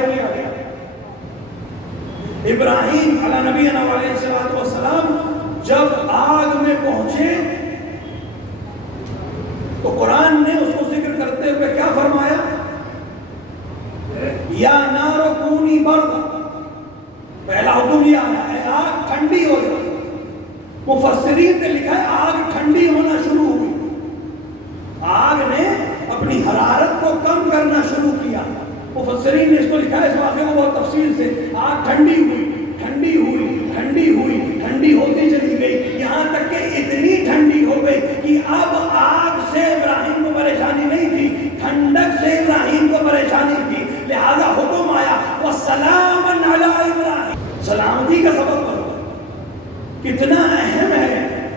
کیا گیا۔ ابراہیم علیہ نبی علیہ السلام جب آگ میں پہنچے تو قرآن نے اس کو ذکر کرتے ہوئے کیا فرمایا؟ یا نار کونی بردا، پہلا حکم یہ آیا ہے آگ ٹھنڈی ہو جائے۔ مفسرین نے لکھا ہے آگ ٹھنڈی ہونا شروع ہوئی، آگ نے اپنی حرارت کو کم کرنا شروع کیا۔ مفسرین نے اس کو لکھا ہے اس واقعے کو بہت تفصیل سے، آگ ٹھنڈی ہوئی ٹھنڈی ہوئی ٹھنڈی ہوئی ٹھنڈی ہوتی چلی گئی، یہاں تک کہ اتنی ٹھنڈی ہو گئی کہ اب آگ سے ابراہیم کو پریشانی نہیں تھی، ٹھنڈک سے ابراہیم کو پریشانی تھی، لہذا حکم آیا وَسَلَامًا عَلَىٰ إِبْرَاهِيمَ، سلامتی کا سبب بنو۔ کتنا اہم ہے،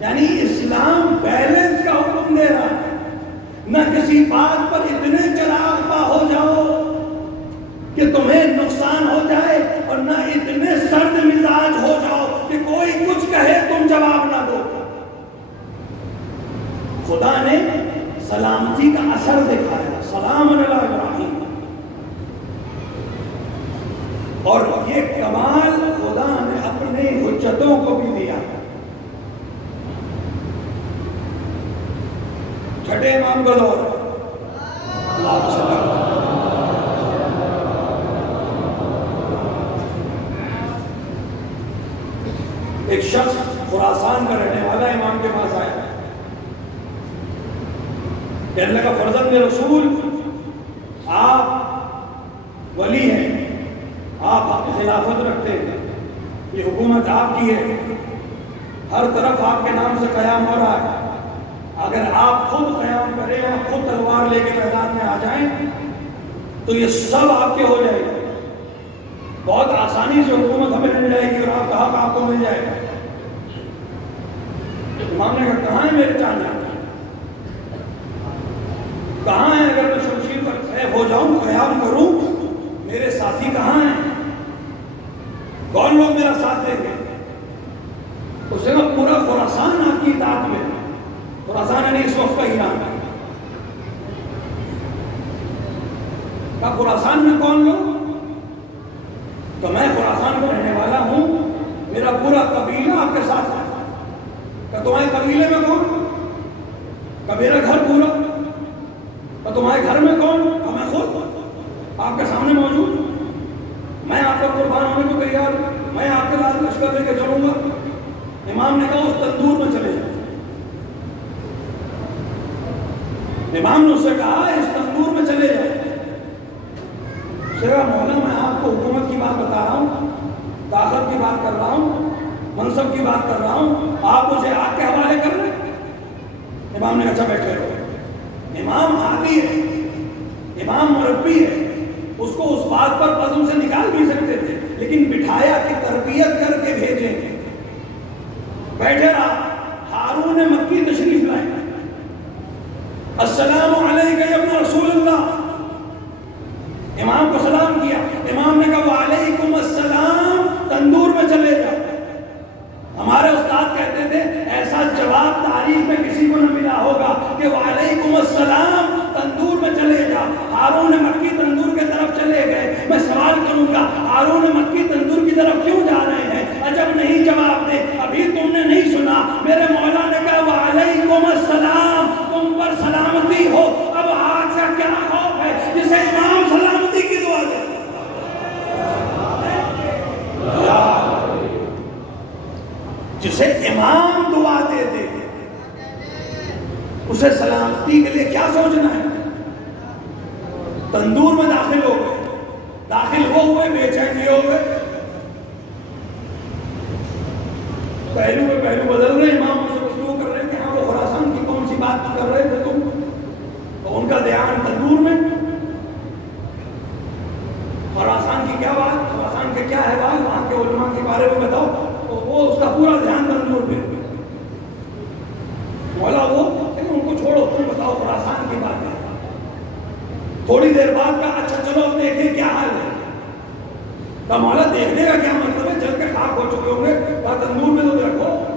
یعنی اسلام بیلنس کا حکم دے رہا ہے، نہ کسی بات پر اتنے چراغ پا ہو جاؤ کہ تمہیں نقصان ہو جائے، اور نہ اتنے سرد مزاج ہو جاؤ کہ کوئی کچھ کہے تم جواب نہ دو۔ خدا نے سلامتی کا اثر دکھایا، سلام علی ابراہیم، اور یہ کمال خدا نے اپنے حجتوں کو بھی دیا۔ چھٹے امام کا دور، اللہ صلی اللہ۔ ایک شخص خراسان کا رہنے والا امام کے پاس آیا، کہنے لگا فرزند رسول، آپ ولی ہیں، آپ خلافت رکھتے ہیں، یہ حکومت آپ کی ہے، ہر طرف آپ کے نام سے قیام ہو رہا ہے، اگر آپ خود قیام کریں، آپ خود تلوار لے کے میدان میں آ جائیں تو یہ سب آپ کے ہو جائے گا، بہت آسانی سے حکومت ہمیں مل جائے گی اور آپ کا حق آپ کو مل جائے گا۔ امام نے کہا کہاں ہے میرے چاچا، کہاں ہے؟ اگر میں شمشیر پر خیف ہو جاؤں، قیام کروں، میرے ساتھی کہاں ہیں؟ کون لوگ میرا ساتھ دیں گے؟ اس نے کہا پورا خراسان آپ کی اطاعت میں، خراسان یعنی اس وقت کا ایران ہے۔ کہا خراسان میں کون لوگ؟ تو میں خراسان کا رہنے والا ہوں، میرا پورا قبیلہ آپ کے ساتھ ہے۔ کہ تمہارے قبیلے میں کون؟ کہ میرا گھر پورا۔ کہ تمہارے گھر میں کون؟ کہ میں خود آپ کے سامنے موجود، میں آپ کو قربان ہونے کو تیار ہوں، میں آپ کے ساتھ لشکر لے کے چلوں گا۔ امام نے کہا اس تندور میں چلے جائیں۔ امام نے اس سے کہا اس تندور میں چلے جائیں۔ شیرا مولا میں آپ کو حکومت کی بات بتا رہا ہوں، طاقت کی بات کر رہا ہوں، منصب کی بات کر رہا ہوں، آپ مجھے آگ کے حوالے کر رہے ہیں۔ امام نے اچھا بیٹھے رہو۔ امام حامی ہے، امام مربی ہے، اس کو اس بات پر عزم سے نکال بھی سکتے تھے، لیکن بٹھایا کہ تربیت کر کے بھیجیں۔ بیٹھے رہا، ہارون مکی تشریف لائے، السلام علیکم یا ابن رسول اللہ، امام کو سلام کیا۔ امام نے کہا وعلیکم السلام، تندور میں چلے جاؤ۔ ہمارے استاد کہتے تھے ایسا جواب تاریخ میں کسی کو نہ ملا ہوگا کہ وعلیکم السلام، تندور میں چلے جاؤ۔ ہارون مکی تندور کے طرف چلے گئے۔ میں سوال کروں گا ہارون مکی تندور کی طرف کیوں جا رہے ہیں؟ عجب نہیں جواب دے، ابھی تم نے نہیں سنا، میرے مولا نے کہا وعلیکم السلام، تم پر سلامتی ہو۔ اب آج کا کیا خوف ہے جسے امام سلامتی کی دعا دے؟ جسے امام دعا دے دے اسے سلامتی کے لیے کیا سوچنا ہے؟ تندور میں داخل ہو گئے، داخل ہوئے بے چین ہو گئے، پہلو پہ پہلو بدل رہے، امام سے گفتگو کر رہے کہ ہاں وہ خراسان کی کون سی بات کر رہے تھے تم، تو ان کا دھیان تندور میں، خراسان کی کیا بات، خراسان کے کیا احوال، وہاں کے علماء کے بارے میں بتاؤ، تو وہ اس کا پورا دھیان تندور پہ۔ مولا وہ ان کو چھوڑو، تم بتاؤ خراسان کی بات ہے۔ تھوڑی دیر بعد کہا اچھا چلو اب دیکھیں کیا حال ہے۔ کہا مولا دیکھنے کا کیا مطلب ہے، جل کے خاک ہو چکے ہوں گے، تندور میں تو رکھو۔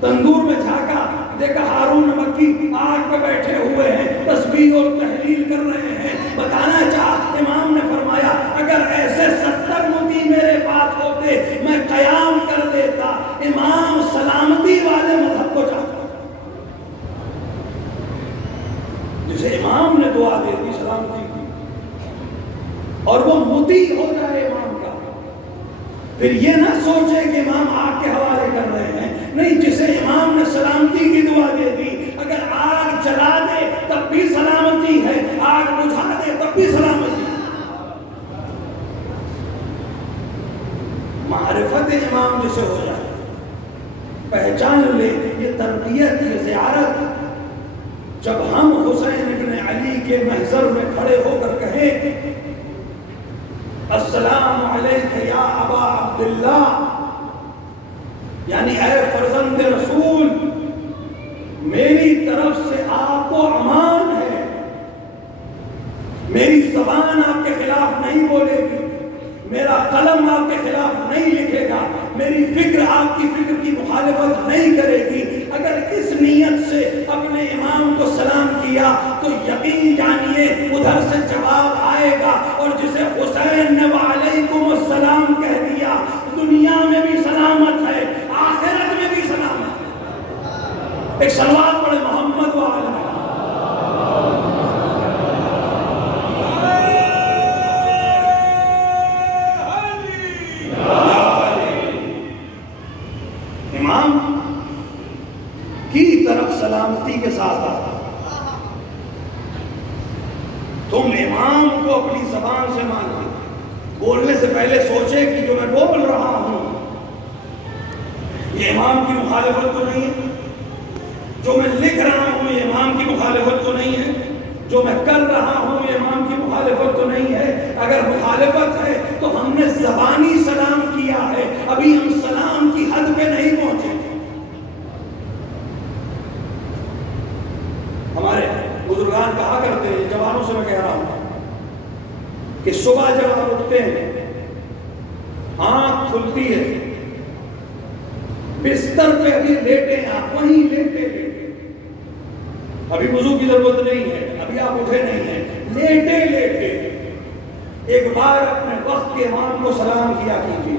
تندور میں جھانکا، دیکھا ہارون مکی آگ پہ بیٹھے ہوئے ہیں، تسبیح اور تحلیل کر رہے ہیں۔ بتانا چاہا، امام نے فرمایا اور وہ مطیع ہو جائے امام کا. پھر یہ نہ سوچے کہ امام آگ کے حوالے کر رہے ہیں. نہیں، جسے امام نے سلامتی کی دعا دے دی، اگر آگ جلا دے تب بھی سلامتی ہے، آگ بجھا دے تب بھی سلامتی ہے. معرفت امام جسے ہو جائے، پہچان لے، یہ تربیت، یہ زیارت. جب ہم حسین ابن علی کے محضر میں کھڑے ہو کر کہیں السلام علیک یا ابا عبداللہ، یعنی اے فرزند رسول، میری طرف سے آپ کو امان ہے، میری زبان آپ کے خلاف نہیں بولے گی، میرا قلم آپ کے خلاف نہیں لکھے گا، میری فکر آپ کی فکر کی مخالفت نہیں کرے گی. اگر اس نیت سے اپنے امام کو سلام کیا تو یقین جانیے ادھر سے جواب آئے گا. اور جسے حسین نے وعلیکم السلام کہہ دیا، دنیا میں بھی سلامت ہے، آخرت میں بھی سلامت ہے. ایک صلوات پڑھے محمد وعلی. امام کی طرف سلامتی کے ساتھ آتا. تم امام کو اپنی زبان سے مانتے، بولنے سے پہلے سوچے کہ جو میں بول رہا ہوں یہ امام کی مخالفت تو نہیں ہے، جو میں لکھ رہا ہوں یہ امام کی مخالفت تو نہیں ہے، جو میں کر رہا ہوں یہ امام کی مخالفت تو نہیں ہے. اگر مخالفت ہے تو ہم نے زبانی سلام کیا ہے، ابھی ہم سلام کی حد پہ نہیں پہنچے. ہمارے بزرگان کہا کرتے ہیں، جوانوں سے میں کہہ رہا ہوں کہ صبح جب آپ اٹھتے ہیں، آنکھ کھلتی ہے، بستر پہ ابھی لیٹے ہیں آپ، وہیں لیٹے ابھی وضو کی ضرورت نہیں ہے، ابھی آپ اٹھے نہیں ہیں، لیٹے لیٹے ایک بار اپنے وقت کے امام کو سلام کیا کیجیے.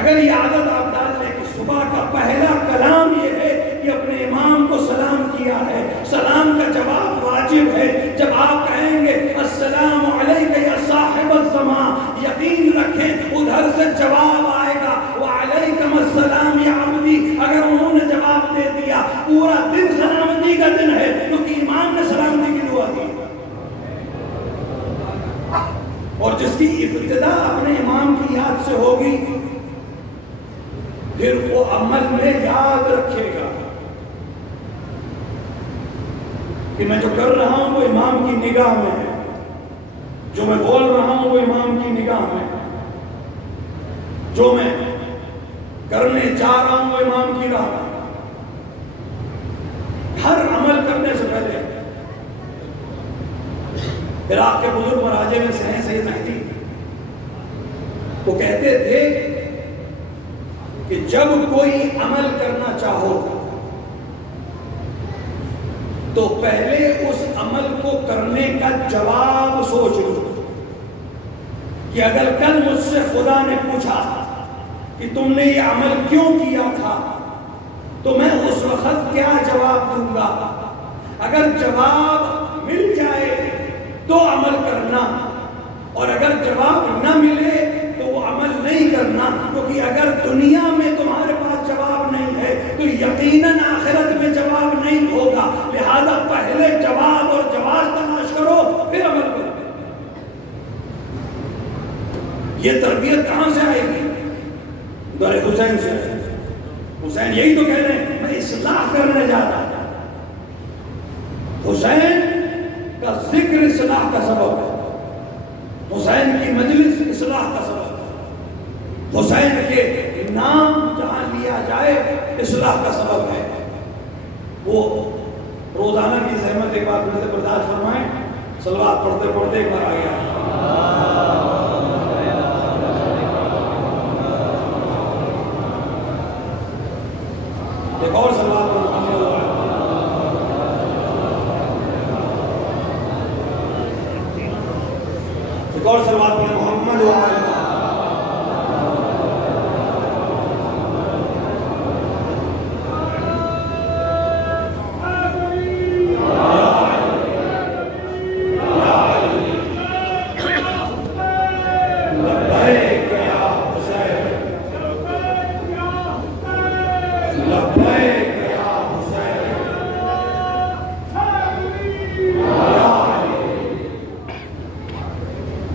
اگر یہ عادت آپ ڈال لیں کہ صبح کا پہلا کلام یہ ہے کہ اپنے امام کو سلام کیا ہے، سلام کا جواب واجب ہے. جب آپ کہیں گے السلام علیک یا صاحب الزمان، یقین رکھیں ادھر سے جواب آئے گا وعلیکم السلام یا عبدی. اگر انہوں نے جواب دے دیا پورا دن سلامتی کا دن ہے، کیونکہ امام نے سلامتی کی دعا دی. اور جس کی ابتدا اپنے امام کی یاد سے ہوگی پھر وہ عمل میں یاد رکھے گا کہ میں جو کر رہا ہوں وہ امام کی نگاہ میں ہے، جو میں بول رہا ہوں وہ امام کی نگاہ میں ہے، جو میں کرنے جا رہا ہوں وہ امام کی راہ میں. ہر عمل کرنے سے پہلے عراق کے بزرگ مراجع میں سے ہیں سید مہدی، وہ کہتے تھے کہ جب کوئی عمل کرنا چاہو تو پہلے اس عمل کو کرنے کا جواب سوچ لو کہ اگر کل مجھ سے خدا نے پوچھا کہ تم نے یہ عمل کیوں کیا تھا تو میں اس وقت کیا جواب دوں گا. اگر جواب مل جائے تو عمل کرنا، اور اگر جواب نہ ملے تو وہ عمل نہیں کرنا. کیونکہ اگر دنیا میں تمہارے پاس جواب نہیں ہے تو یقیناً آخرت میں جواب نہیں ہوگا. لہذا پہلے جواب اور جواز تلاش کرو پھر عمل کرو. یہ تربیت کہاں سے آئے گی؟ دور حسین سے. حسین یہی تو کہہ رہے ہیں میں اصلاح کرنے جا رہا ہوں. حسین کا ذکر اصلاح کا سبب ہے، حسین کی مجلس اصلاح کا سبب ہے، حسین کے نام جہاں لیا جائے اصلاح کا سبب ہے. وہ روزانہ کی زحمت ایک بار پھر سے برداشت فرمائیں. صلوات پڑھتے پڑھتے ایک بار آ گیا. ایک اور صلوات ایک اور صلوات پڑھیں محمد و آل محمد.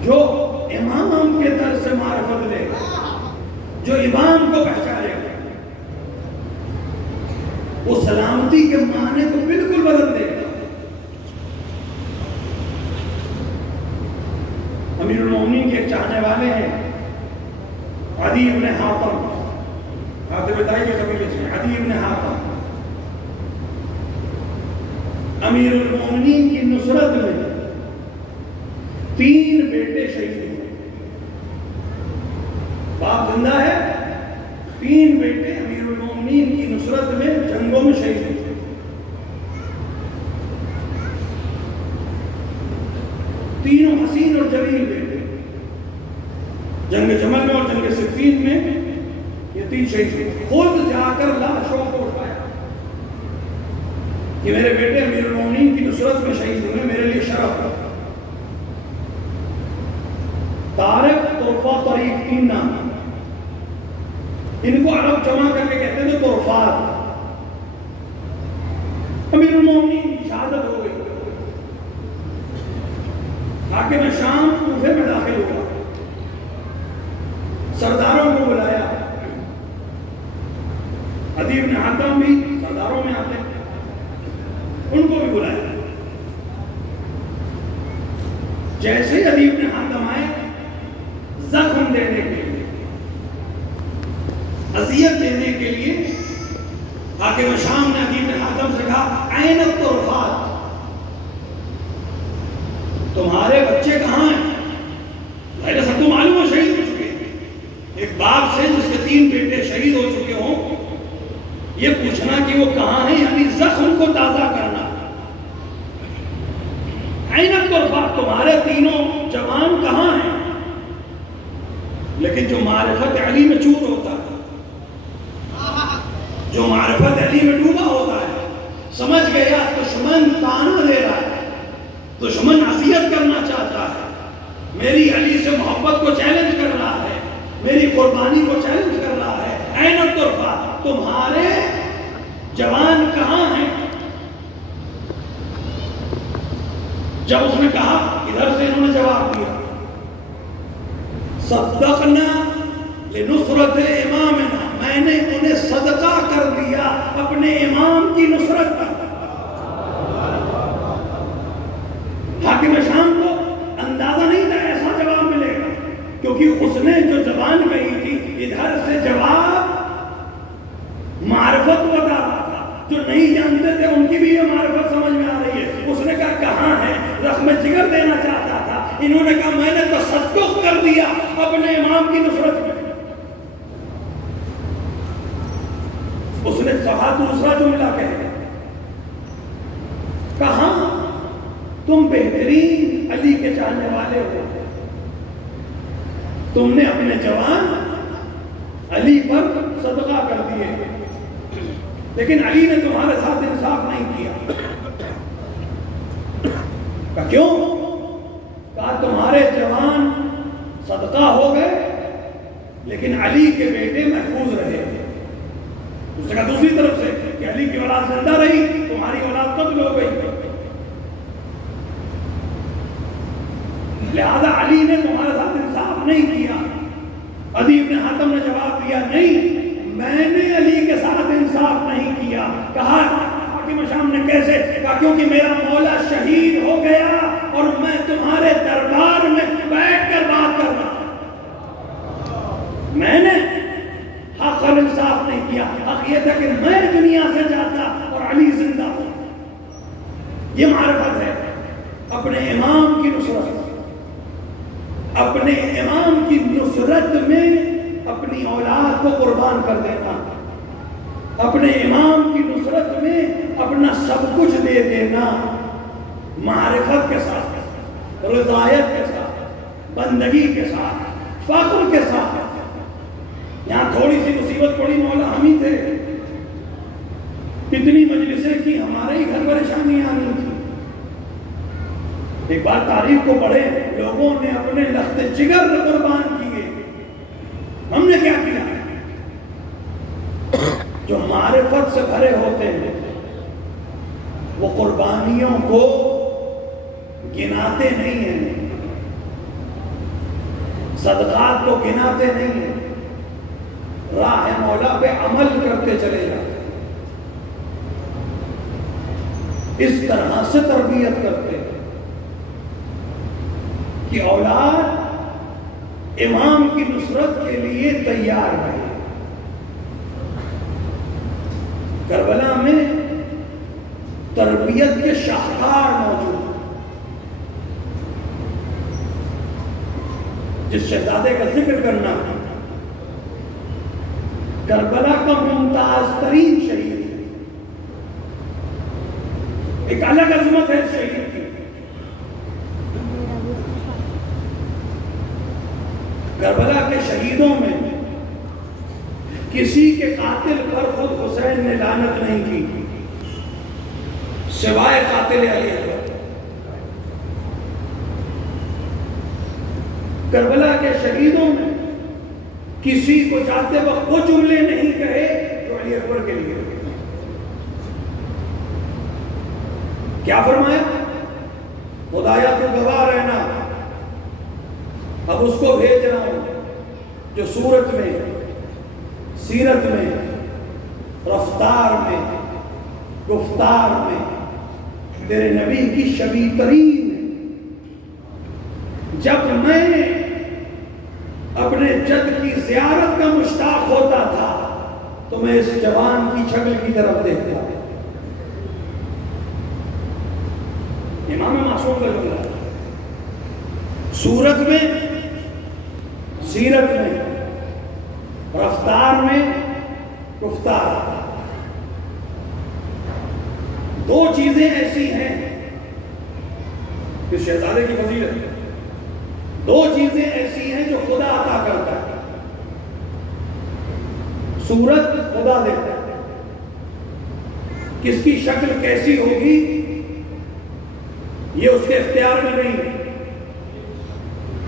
جو امام کے در سے معرفت لے گا، جو امام کو پہچانے گا، وہ سلامتی کے معنی کو بالکل بدل دے گا۔ امیر المومنین کے ایک چاہنے والے ہیں عدی ابن حاتم، حاتم دائی کے قبیلے سے عدی ابن حاتم، امیر المومنین کی نصرت میں 3 بیٹے شہید ہوئے۔ باپ زندہ ہے، 3 بیٹے امیر المومنین کی نصرت میں جنگوں میں شہید ہوئے۔ تینوں حسین اور جلیل بیٹے، جنگ جمل میں اور جنگ صفین میں یہ 3 شہید ہوئے۔ خود جا کر لاشوں کو اٹھایا کہ میرے بیٹے امیر المومنین کی نصرت میں شہید ہوئے، میرے لیے شرف ہے۔ طارق، طرفہ، طریق 3 نام، ان کو عرب جمع کر کے کہتے ہیں طرفات۔ امیر المومنین شہادت ہو گئی، حاکم شام کوفے میں داخل ہوا، سرداروں کو بلایا، عدی بن حاتم بھی سرداروں میں آتے ہیں، ان کو بھی بلایا۔ جیسے عدی بن حاتم آئے، زخم دینے کے لیے، اذیت دینے کے لیے، حاکم شام نے عدی بن حاتم سے کہا عین الطرفات، تمہارے بچے کہاں ہیں؟ میرے سب کو معلوم ہے شہید ہو چکے۔ ایک باپ سے جس کے 3 بیٹے شہید ہو چکے ہوں، یہ پوچھنا کہ وہ کہاں ہیں، یعنی زخم کو تازہ کرنا۔ عین الطرفات، تمہارے تینوں جوان کہاں ہیں؟ لیکن جو معرفت علی میں چور ہوتا ہے، جو معرفت علی میں ڈوبا ہوتا ہے، سمجھ گیا دشمن تانا دے رہا ہے، دشمن اذیت کرنا چاہتا ہے، میری علی سے محبت کو چیلنج کر رہا ہے، میری قربانی کو چیلنج کر رہا ہے۔ عین الطرفات، تمہارے جوان کہاں ہیں؟ جب اس نے کہا، ادھر سے انہوں نے جواب دیا، صدقنا لنصرت امامنا، میں نے انہیں صدقہ کر دیا اپنے امام کی نصرت پر۔ حاکم شام کو اندازہ نہیں تھا ایسا جواب ملے گا، کیونکہ اس نے جو زبان کہی تھی، ادھر سے جواب معرفت بتا رہا تھا، جو نہیں جانتے تھے ان کی بھی یہ معرفت سمجھ میں آ رہی ہے۔ اس نے کہا کہاں ہے، زخم جگر دینا چاہتا تھا، انہوں نے کہا میں نے تصدق کر دیا اپنے امام کی نصرت میں۔ اس نے کہا دوسرا جملہ کہاں تم بہترین علی کے چاہنے والے ہو، تم نے اپنے جوان علی پر صدقہ کر دیے، لیکن علی نے تمہارے ساتھ انصاف نہیں کیا۔ کہا کیوں؟ کہا تمہارے جوان صدقہ ہو گئے لیکن علی کے بیٹے محفوظ رہے۔ اس نے کہا دوسری طرف سے کہ علی کی اولاد زندہ رہی، تمہاری اولاد قتل ہو گئی، لہذا علی نے تمہارے ساتھ انصاف نہیں کیا۔ عدی بن حاتم نے جواب دیا نہیں، میں نے علی کے ساتھ انصاف نہیں کیا۔ کہا حاکم شام نے کیسے؟ کہا کیونکہ میرا مولا شہید ہو گیا اور میں تمہارے دربار میں بیٹھ کر بات کر رہا ہوں، میں نے حق اور انصاف نہیں کیا۔ حق یہ تھا کہ میں دنیا سے جاتا اور علی زندہ ہو۔ یہ معرفت ہے اپنے امام کی نصرت، اپنے امام کی نصرت میں اپنی اولاد کو قربان کر دینا، اپنے امام کی نصرت میں اپنا سب کچھ دے دینا، معرفت کے ساتھ، رضایت کے ساتھ، بندگی کے ساتھ، فخر کے ساتھ۔ یہاں تھوڑی سی مصیبت پڑی، مولا ہم ہی تھے، کتنی مجلسیں کی، ہمارے ہی گھر پریشانی آنی تھی۔ ایک بار تاریخ کو پڑھے، لوگوں نے اپنے لخت جگر قربان کیے، ہم نے کیا کیا؟ جو معرفت سے بھرے ہوتے ہیں وہ قربانیوں کو گناتے نہیں ہیں، صدقات کو گناتے نہیں ہیں، راہ مولا پہ عمل کرتے چلے جاتے، اس طرح سے تربیت کرتے ہیں کہ اولاد امام کی نصرت کے لیے تیار رہے۔ کربلا میں تربیت کے شاہکار موجود ہیں۔ جس شہزادے کا ذکر کرنا ہے، کربلا کا ممتاز ترین شہید ہے، ایک الگ عظمت ہے شہید کی۔ کربلا کے شہیدوں میں کسی کے قاتل پر خود حسین نے لعنت نہیں کی سوائے قاتل علی اکبر۔ کربلا کے شہیدوں میں کسی کو جاتے وقت وہ جملے نہیں کہے جو علی اکبر کے لیے۔ کیا فرمایا؟ خدایا تو گواہ رہنا، اب اس کو بھیج رہا ہوں جو صورت میں، سیرت میں، رفتار میں، گفتار میں تیرے نبی کی شبیہ ترین ہے۔ جب میں اپنے جد کی زیارت کا مشتاق ہوتا تھا تو میں اس جوان کی شکل کی طرف دیکھتا تھا۔ امام معصوم کا جملہ ہے۔ صورت میں، سیرت میں، رفتار میں، گفتار، دو چیزیں ایسی ہیں کہ شہزادے کی فضیلت ہے، دو چیزیں ایسی ہیں جو خدا عطا کرتا ہے۔ صورت خدا دیتا ہے، کس کی شکل کیسی ہوگی یہ اس کے اختیار میں نہیں ہے۔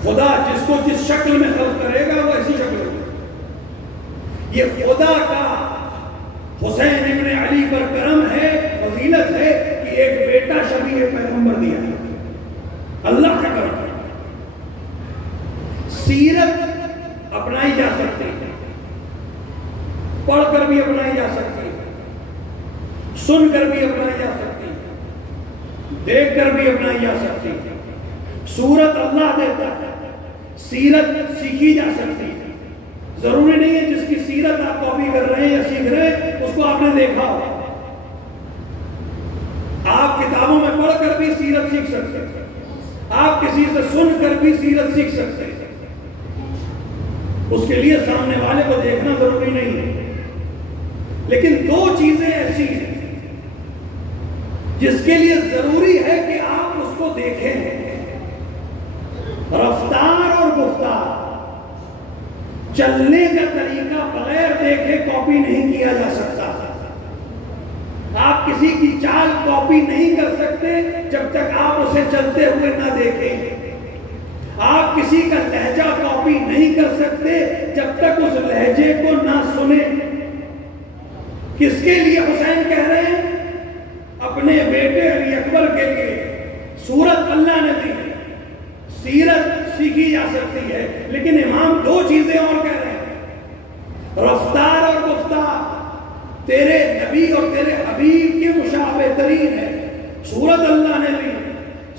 خدا جس کو جس شکل میں خلق کرے گا وہ ایسی شکل ہوگی۔ یہ خدا کا حسین ابن علی پر کرم ہے، فضیلت ہے کہ ایک بیٹا شبیہ پیغمبر دیا ہے، اللہ کا کرم ہے۔ سیرت اپنائی جا سکتی ہے، پڑھ کر بھی اپنائی جا سکتی ہے، سن کر بھی اپنائی جا سکتی ہے، دیکھ کر بھی اپنائی جا سکتی ہے۔ صورت اللہ دیتا ہے، سیرت سیکھی جا سکتی ہے۔ ضروری نہیں ہے جس کی سیرت آپ کاپی کر رہے ہیں یا سیکھ رہے ہیں اس کو آپ نے دیکھا ہو۔ آپ کتابوں میں پڑھ کر بھی سیرت سیکھ سکتے ہیں، آپ کسی سے سن کر بھی سیرت سیکھ سکتے ہیں۔ اس کے لیے سامنے والے کو دیکھنا ضروری نہیں ہے۔ لیکن دو چیزیں ایسی ہیں جس کے لیے ضروری ہے کہ آپ اس کو دیکھیں، رفتار اور گفتار۔ چلنے کا طریقہ بغیر دیکھے کاپی نہیں کیا جا سکتا۔ آپ کسی کی چال کاپی نہیں کر سکتے جب تک آپ اسے چلتے ہوئے نہ دیکھیں۔ آپ کسی کا لہجہ کاپی نہیں کر سکتے جب تک اس لہجے کو نہ سنیں۔ کس کے لیے حسین کہہ رہے ہیں؟ اپنے بیٹے علی اکبر کے لیے۔ صورت اللہ نے دی، سیرت سیکھی جا سکتی ہے، لیکن امام دو چیزیں اور کہہ رہے ہیں، رفتار اور گفتار۔ تیرے نبی اور تیرے حبیب کے مشابہ ترین ہے۔ صورت اللہ نے لی،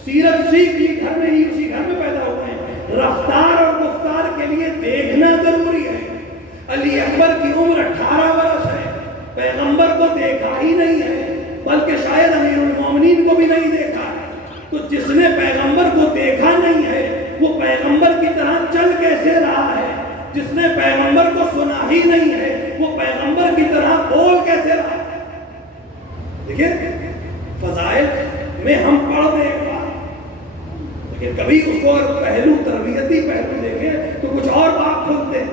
سیرت سیکھ لی، گھر میں ہی اسی گھر میں پیدا ہوئے ہیں۔ رفتار اور گفتار کے لیے دیکھنا ضروری ہے۔ علی اکبر کی عمر 18 برس ہے، پیغمبر کو دیکھا ہی نہیں ہے، بلکہ شاید امیر المومنین کو بھی نہیں دیکھا ہے۔ تو جس نے پیغمبر کو دیکھا نہیں ہے وہ پیغمبر کی طرح چل کیسے رہا ہے؟ جس نے پیغمبر کو سنا ہی نہیں ہے وہ پیغمبر کی طرح بول کیسے رہا ہے؟ دیکھیں فضائل میں ہم پڑھ دیکھ پائے، لیکن کبھی اس کو اگر پہلو تربیتی پہلو دیکھیں تو کچھ اور بات کھلتے ہیں۔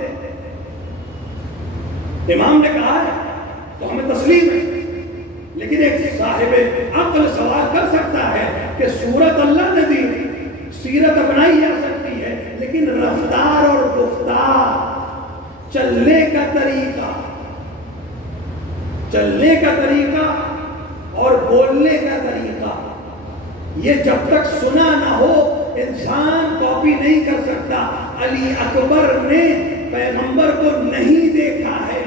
امام نے کہا ہے تو ہمیں تسلیم ہے، لیکن ایک صاحب عقل سوال کر سکتا ہے کہ صورت اللہ نے دی، سیرت اپنائی جا سکتی ہے، لیکن رفتار اور گفتار، چلنے کا طریقہ اور بولنے کا طریقہ، یہ جب تک سنا نہ ہو انسان کاپی نہیں کر سکتا۔ علی اکبر نے پیغمبر کو نہیں دیکھا ہے،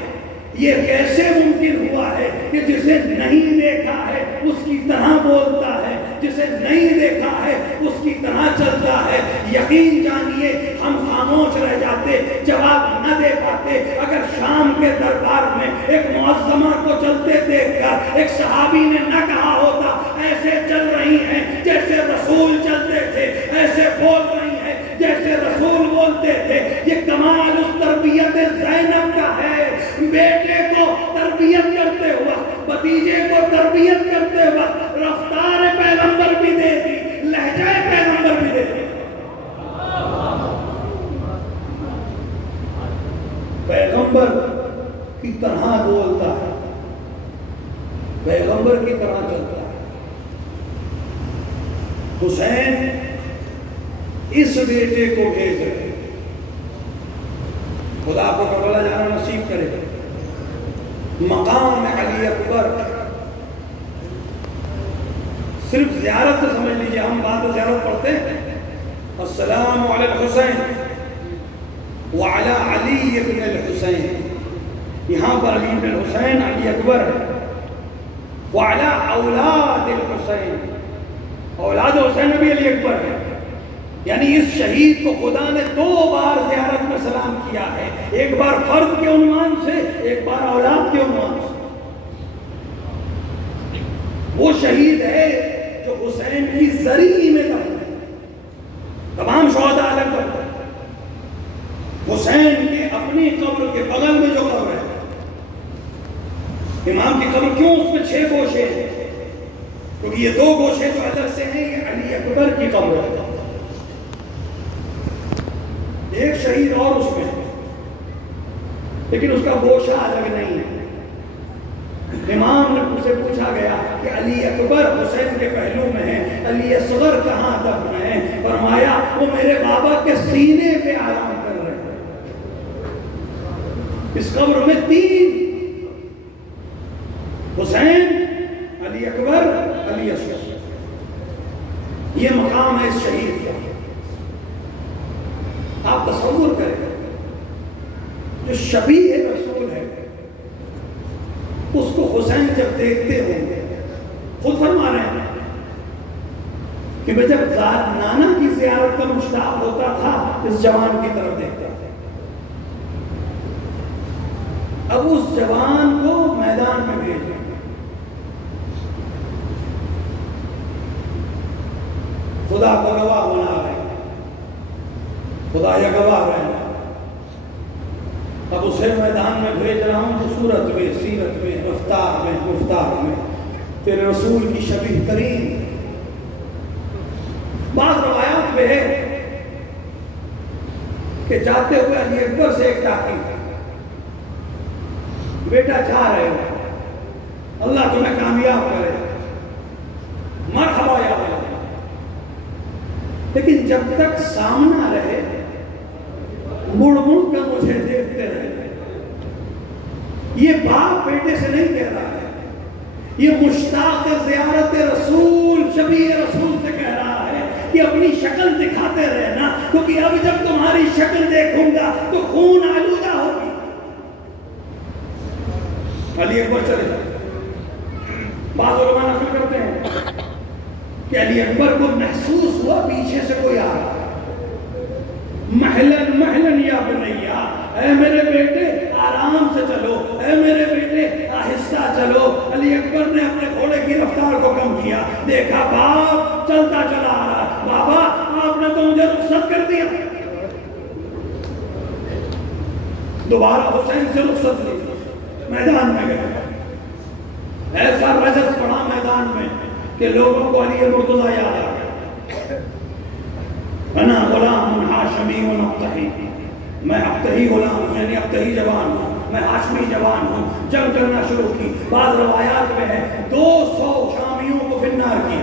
یہ کیسے ممکن ہوا ہے کہ جسے نہیں دیکھا ہے اس کی طرح بولتا ہے، جسے نہیں دیکھا ہے اس کی طرح چلتا ہے؟ یقین جانیے ہم خاموش رہ جاتے، جواب نہ دے پاتے اگر شام کے دربار میں ایک معظمہ کو چلتے دیکھ کر ایک صحابی نے نہ کہا ہوتا ایسے چل رہی ہیں جیسے رسول چلتے تھے، ایسے بول رہی ہیں جیسے رسول بولتے تھے۔ یہ کمال اس تربیت زینب کا ہے، بیٹے کو تربیت کرتے وقت، بھتیجے کو تربیت کرتے وقت رفتار پیغمبر بھی دے دی، لہجہ پیغمبر بھی دے دی۔ پیغمبر کی طرح بولتا ہے، پیغمبر کی طرح چلتا ہے۔ حسین اس بیٹے کو بھیج رہے، خدا کو کربلا جانا نصیب کرے۔ مقام علی اکبر صرف زیارت سے سمجھ لیجئے، ہم بعد زیارت پڑھتے ہیں السلام علی الحسین وعلی علی ابن الحسین، یہاں پر علی ابن الحسین علی اکبر ہے، وعلی اولاد الحسین، اولاد حسین بھی علی اکبر ہے، یعنی اس شہید کو خدا نے 2 بار زیارت میں سلام کیا ہے، ایک بار فرد کے عنوان سے، ایک بار اولاد کے عنوان سے۔ وہ شہید ہے جو حسین کی زریع میں دفن ہے، تمام شہداء الگ دفن ہے، حسین کے اپنی قبر کے بغل میں جو قبر ہے، امام کی قبر کیوں اس میں 6 گوشے ہیں؟ کیونکہ یہ 2 گوشے جو حجر سے ہیں یہ علی اکبر کی قبر ہے، ایک شہید اور اس میں، لیکن اس کا گوشہ الگ نہیں ہے۔ امام نے اسے پوچھا گیا کہ علی اکبر حسین کے پہلو میں ہیں، علی اصغر کہاں دفن ہیں؟ فرمایا وہ میرے بابا کے سینے پہ آرام کر رہے ہیں۔ اس قبر میں 3 حسین، علی اکبر، علی اصغر، یہ مقام ہے اس شہید کا۔ آپ تصور کریں جو شبیہ رسول ہے اس کو حسین جب دیکھتے ہوں گے، خود فرما رہے ہیں کہ میں جب نانا کی زیارت کا مشتاق ہوتا تھا اس جوان کی طرف دیکھتا تھا، اب اس جوان کو میدان میں بھیج رہے ہیں، خدا کو گواہ بنا رہے ہیں، خدا یہ گواہ رہے ہیں، اب اسے میدان میں بھیج رہا ہوں تو صورت میں، سیرت میں، رفتار میں، گفتار میں تیرے رسول کی شبیہ ترین۔ بعض روایات میں ہے کہ جاتے ہوئے علی اکبر سے ایک تاکید، بیٹا جا رہے ہو، اللہ تمہیں کامیاب کرے، مرحبا یا اللہ، لیکن جب تک سامنا رہے مڑ مڑ کر مجھے دیکھتے رہے۔ یہ باپ بیٹے سے نہیں کہہ رہا ہے، یہ مشتاق زیارت رسول، شبیہ رسول سے کہہ رہا ہے کہ اپنی شکل دکھاتے رہنا، کیونکہ اب جب تمہاری شکل دیکھوں گا تو خون آلودہ ہوگی۔ علی اکبر چلے جائے، بعض علماء نقل کرتے ہیں کہ علی اکبر کو محسوس ہوا پیچھے سے کوئی آ رہا ہے، محلن محلن یا بنیا، اے میرے بیٹے آرام سے چلو، اے میرے بیٹے آہستہ چلو۔ علی اکبر نے اپنے گھوڑے کی رفتار کو کم کیا، دیکھا باپ چلتا چلا آ رہا، بابا آپ نے تو مجھے رخصت کر دیا۔ دوبارہ حسین سے رخصت لی، میدان میں گئے، ایسا رجس پڑا میدان میں کہ لوگوں کو علی مرتضیٰ یاد آ گیا۔ انا غلام ہاشمی و ابتہی، میں ابتہی غلام ہوں، یعنی ابتہی جوان ہوں، میں ہاشمی جوان ہوں۔ جنگ کرنا شروع کی، بعض روایات میں ہے 200 شامیوں کو فنار کیا۔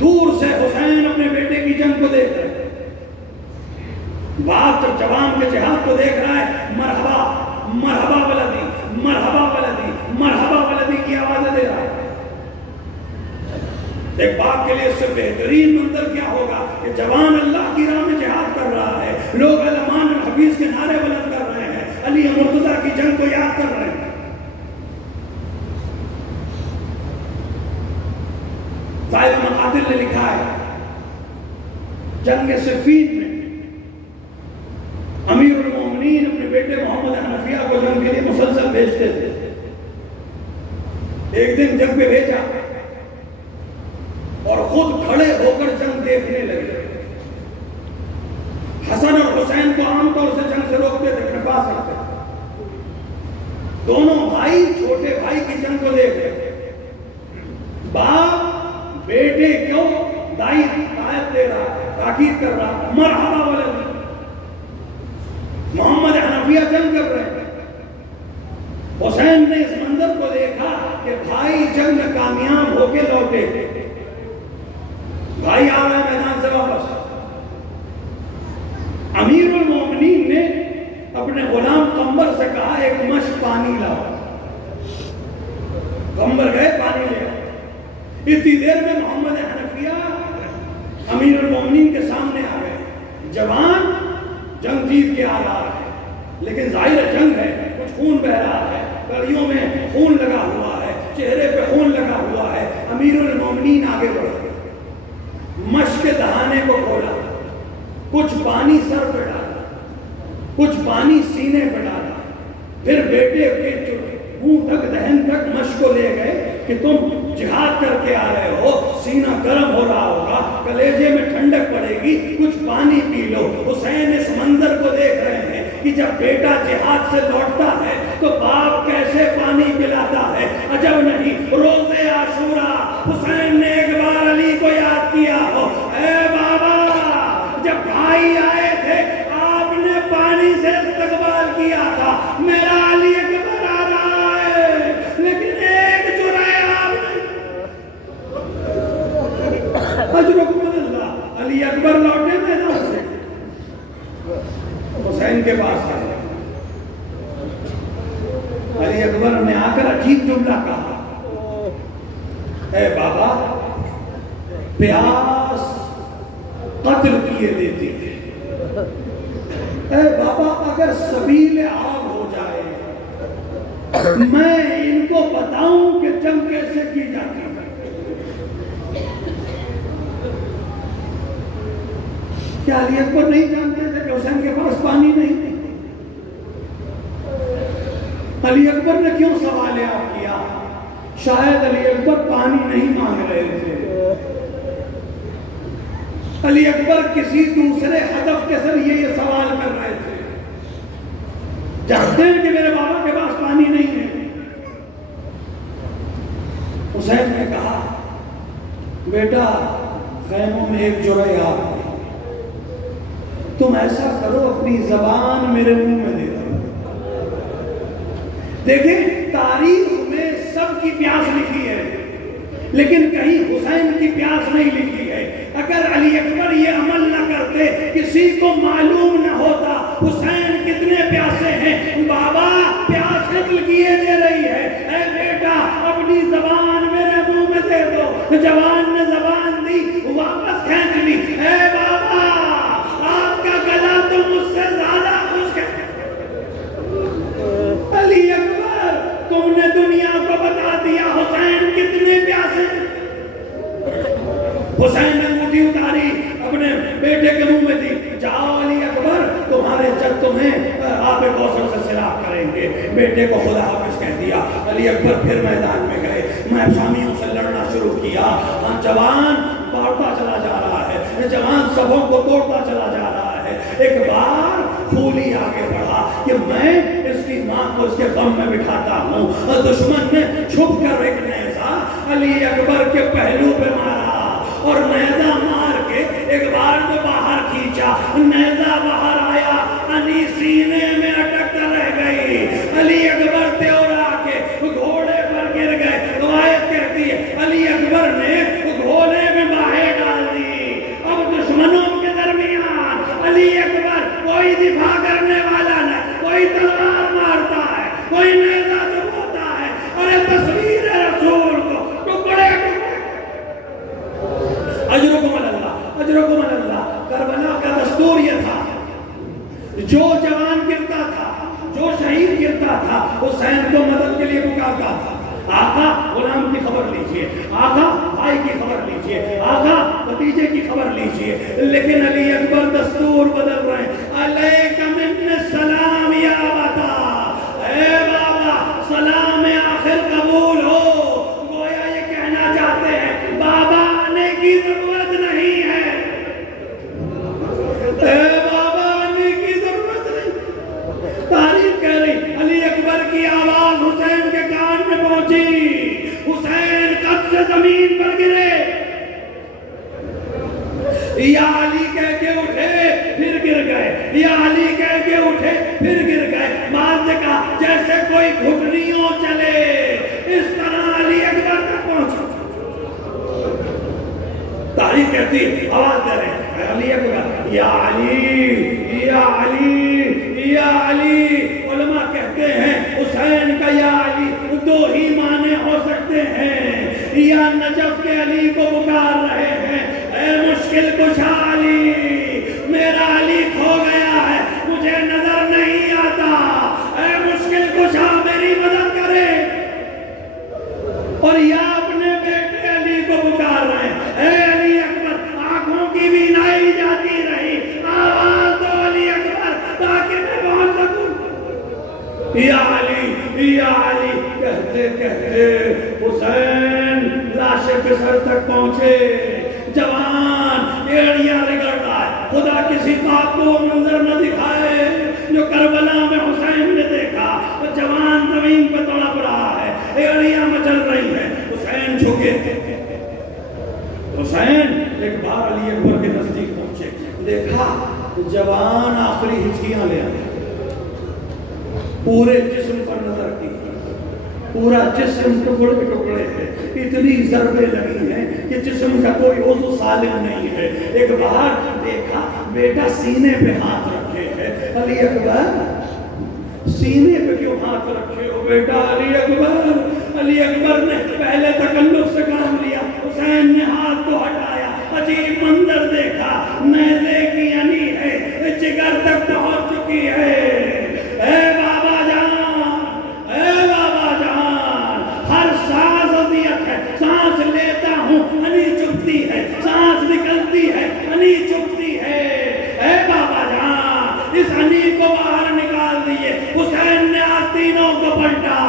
دور سے حسین اپنے بیٹے کی جنگ کو دیکھ رہے، باپ جب جوان کے جہاد کو دیکھ رہا ہے، مرحبا مرحبا ولدی، مرحبا ولدی، مرحبا ولدی کی آوازیں دے رہا ہے۔ ایک باپ کے لیے اس سے بہترین منظر کیا ہوگا کہ جوان اللہ کی راہ میں جہاد کر رہا ہے، لوگ الامان الحفیظ کے نعرے بلند کر رہے ہیں، علی مرتضیٰ کی جنگ کو یاد کر رہے ہیں۔ صاحب مقاتل نے لکھا ہے جنگ صفین میں امیر المومنین اپنے بیٹے محمد حنفیہ کو جنگ کے لیے مسلسل بھیجتے تھے۔ ایک دن جنگ پہ بھیجا اور خود کھڑے ہو کر جنگ دیکھنے لگے۔ حسن اور حسین کو عام طور سے جنگ سے روکتے تھے، کھپا سکتے تھے۔ دونوں بھائی چھوٹے بھائی کی جنگ کو دیکھ رہے، باپ بیٹے کو دائی قائد دے رہا ہے، تاکید کر رہا ہے، مرحبا ولد۔ محمد حنفیہ جنگ کر رہے ہیں۔ حسین نے اس منظر کو دیکھا کہ بھائی جنگ میں کامیاب ہو کے لوٹے، بھائی آ رہے میدان سے واپس۔ امیر المومنین نے اپنے غلام قمبر سے کہا ایک مشک پانی لاؤ۔ قمبر گئے پانی لے آئے۔ اتنی دیر میں محمد حنفیہ امیر المومنین کے سامنے آ گئے۔ جوان جنگ جیت کے آ رہا ہے، لیکن ظاہر جنگ ہے، کچھ خون بہ رہا ہے، کڑیوں میں خون لگا ہوا ہے، چہرے پہ خون لگا ہوا ہے۔ امیر المومنین آگے بڑھے، مشک دہانے کو کھولا، کچھ پانی سر پہ ڈالا، کچھ پانی سینے پہ ڈالا، پھر بیٹے کے منہ تک دہن تک مشک کو لے گئے کہ تم جہاد کر کے آ رہے ہو، سینہ گرم ہو رہا ہوگا، کلیجے میں ٹھنڈک پڑے گی، کچھ پانی پی لو۔ حسین اس منظر کو دیکھ رہے ہیں کہ جب بیٹا جہاد سے لوٹتا ہے تو باپ کیسے پانی پلاتا ہے۔ عجب نہیں روزے عاشورہ حسین نے ایک بار علی کو یاد کیا ہو، اے بابا جب بھائی آئے تھے آپ نے پانی سے استقبال کیا تھا، میرا علی اکبر آ رہا ہے لیکن ایک جرعہ آپ نے اجرکم اللہ۔ علی اکبر لوٹے میدان سے، حسین کے پاس آئے، علی اکبر نے آ کر عجیب جملہ کہا، اے بابا پیاس قتل کیے دیتی ہے، اے بابا اگر سبیل آگ ہو جائے میں ان کو بتاؤں کہ جنگ کیسے کی جاتی ہے۔ کیا علی اکبر نہیں جانتے تھے کہ حسین کے پاس پانی نہیں؟ علی اکبر نے کیوں سوال آپ کیا؟ شاید علی اکبر پانی نہیں مانگ رہے تھے، علی اکبر کسی دوسرے ہدف کے ذریعے یہ سوال کر رہے تھے۔ جانتے ہیں کہ میرے بابا کے پاس پانی نہیں ہے۔ حسین نے کہا بیٹا خیموں میں ایک جرعہ آگ ہے، تم ایسا کرو اپنی زبان میرے منہ میں دے دو۔ دیکھیں تاریخ میں سب کی پیاس لکھی ہے لیکن کہیں حسین کی پیاس نہیں لکھی ہے۔ اگر علی اکبر یہ عمل نہ کرتے کسی کو معلوم نہ ہوتا حسین کتنے پیاسے ہیں۔ بابا پیاس قتل کیے دے رہی ہے، اے بیٹا اپنی زبان میرے منہ میں دے دو۔ جوان نے زبان دی، واپس کھینچ لی، اے بابا آپ کا گلا تو مجھ سے زیادہ خشک ہے۔ علی اکبر تم نے دنیا کو بتا دیا حسین کتنے پیاسے ہیں۔ حسین نے انگوٹھی اتاری اپنے بیٹے کے منہ میں دی، جاؤ علی اکبر تمہارے جد تمہیں آب کوثر سے سیراب کریں گے۔ بیٹے کو خدا حافظ کہہ دیا، علی اکبر پھر میدان میں گئے، میں شامیوں سے لڑنا شروع کیا۔ جوان بڑھتا چلا جا رہا ہے، جوان سبوں کو توڑتا چلا جا رہا ہے۔ ایک بار پھولی آگے بڑھا کہ میں اس کی ماں کو اس کے غم میں بٹھاتا ہوں۔ دشمن نے چھپ کر ایک نیزہ علی اکبر کے پہلو پہ مارا اور نیزہ مار کے ایک بار تو باہر کھینچا، نیزہ باہر آیا، علی سینے میں اٹک کر رہ گئی۔ علی اکبر تیورا کے گھوڑے پر گر گئے۔ روایت کہتی ہے علی اکبر نے گھوڑے میں باہیں ڈال دی۔ اب دشمنوں کے درمیان علی اکبر کوئی دفاع کرنے والا نہ، کوئی تلوار مارتا ہے، کوئی نیزہ چبوتا ہے، اور تصویر رسول کو ٹکڑے ٹکڑے اجرکم اللہ، اجرکم اللہ۔ کربلا کا دستور یہ تھا، جو جوان گرتا تھا، جو شہید گرتا تھا، حسین کو مدد کے لیے پکارتا تھا۔ آقا غلام کی خبر لیجئے، آقا بھائی کی خبر لیجئے، آقا بھتیجے کی خبر لیجئے، لیکن علی اکبر دستور بدل رہے ہیں۔ علیک من السلام یا ابا، اے بابا سلام آخر قبول ہو۔ گویا یہ کہنا چاہتے ہیں بابا آنے کی ضرورت نہیں ہے، اے بابا آنے کی ضرورت نہیں۔ تاریخ کہہ رہی علی اکبر کی آواز حسین کے کان میں پہنچی، حسین قد سے زمین پر گرے، یا علی کہہ کے اٹھے پھر گر گئے، یا علی کہہ کے اٹھے پھر گر گئے۔ بعض نے کہا جیسے کوئی گھٹنیوں چلے، اس طرح علی اکبر تک پہنچا۔ تاریخ کہتی ہے آواز دے رہے ہیں علی اکبر، یا علی یا علی یا علی۔ علماء کہتے ہیں حسین کا یا علی دو ہی معنی ہو سکتے ہیں، یا نجف کے علی کو پکار رہے ہیں اے مشکل کشا علی، میرا علی کھو گیا ہے مجھے نظر نہیں آتا، اے مشکل کشا میری مدد کرے۔ اور یا اپنے بیٹے علی کو پکار رہے ہیں اے علی اکبر، آنکھوں کی بینائی جاتی رہی، آواز دو علی اکبر تاکہ میں پہنچ سکوں۔ یا علی یا علی کہتے کہتے حسین لاشے کے سر تک پہنچے۔ جوان ایڑیاں رگڑ رہا ہے، خدا کسی پاک کو وہ منظر نہ دکھائے جو کربلا میں حسین نے دیکھا۔ جوان زمین پہ تڑپ رہا ہے، ایڑیاں مچل رہی ہیں، حسین جھکے۔ حسین ایک بار علی اکبر کے نزدیک پہنچے، دیکھا جوان آخری ہچکیاں لے آئے، پورے جسم پر نظر کی، پورا جسم ٹکڑے ٹکڑے ہے، اتنی ضربیں لگی ہیں کہ جسم کا کوئی عضو سالم نہیں ہے۔ ایک بار دیکھا بیٹا سینے پہ ہاتھ رکھے ہے، علی اکبر سینے پہ کیوں ہاتھ رکھے ہو بیٹا؟ علی اکبر، علی اکبر نے پہلے تکلف سے کام لیا، حسین نے ہاتھ کو ہٹایا، عجیب منظر دیکھا، نیزے کی انی ہے جگر تک پہنچ چکی ہے۔ اے بابا جان، اے بابا جان، ہر سانس اذیت ہے، سانس لیتا ہوں انی چبھتی ہے، سانس نکلتی ہے انی چبھتی ہے۔ اے بابا جان، اس انی کو باہر نکال دیئے۔ حسین نے آستینوں کو پلٹا،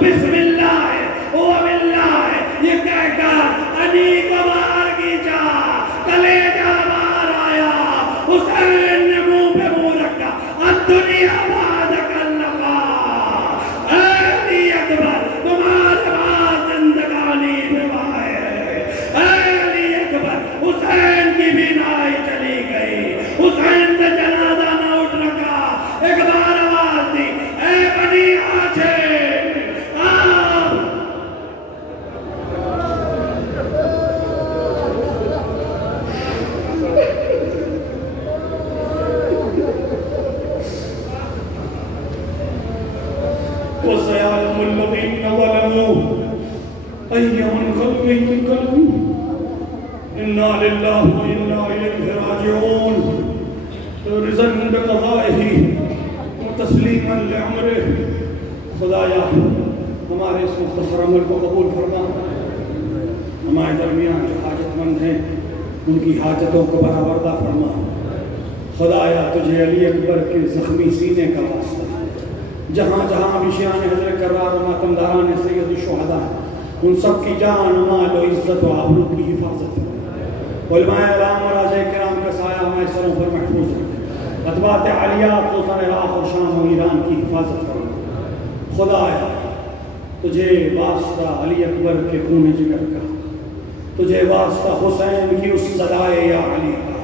بسم اللہ ہے او باللہ ہے یہ کہہ کر انی کو باہر کھینچا، کلیجہ باہر آیا۔ حسین نے منہ پہ منہ رکھا، الدنیا بعدک اللقاء، اے علی اکبر تمہارے بعد زندگانی بوائے ہے۔ اے علی اکبر، حسین کی بینائی چلی گئی، حسین سے جنازہ نہ اٹھ رکھا۔ ایک بار آواز دی، اے بنی آنچے آپ۔ وَسَيَعْلَمُ الَّذِينَ ظَلَمُوا أَيَّ مُنْقَلَبٍ يَنقَلِبُونَ إِنَّا لِلَّهِ وَإِنَّا إِلَيْهِ رَاجِعُونَ رِضًا بِقَضَائِهِ وَتَسْلِيمًا لِعَمْرِهِ۔ خدایا ہمارے اس مختصر عمل کو قبول فرما، ہمارے درمیان جو حاجت مند ہیں ان کی حاجتوں کو برآوردہ فرما۔ خدایا تجھے علی اکبر کے زخمی سینے کا واسطہ، جہاں جہاں بھی شیعان حضرت کرار و ماتمداران سید الشہداء ان سب کی جان و مال و عزت و آبرو کی حفاظت کرے، علماء اعلام اور راجہ کرام کا سایہ ہمارے سروں پر محفوظ رکھے، اتباعت عالیہ خصوصاً عراق اور شام و ایران کی حفاظت کرے۔ خدایا تجھے واسطہ علی اکبر کے خون جگر کا، تجھے واسطہ حسین کی اس صدائے یا علی کا،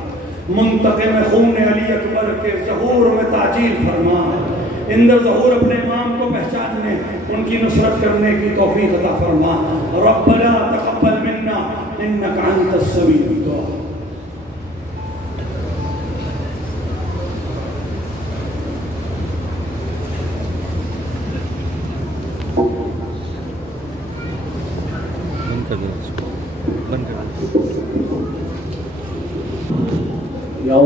منتقم خون علی اکبر کے ظہور میں تعجیل فرما، اندر ظہور اپنے امام کو پہچاننے، ان کی نصرت کرنے کی توفیق عطا فرما۔ ربنا تقبل منا انک انت السمیع الدعاء۔ بند کر دو، بند کر دو۔ یا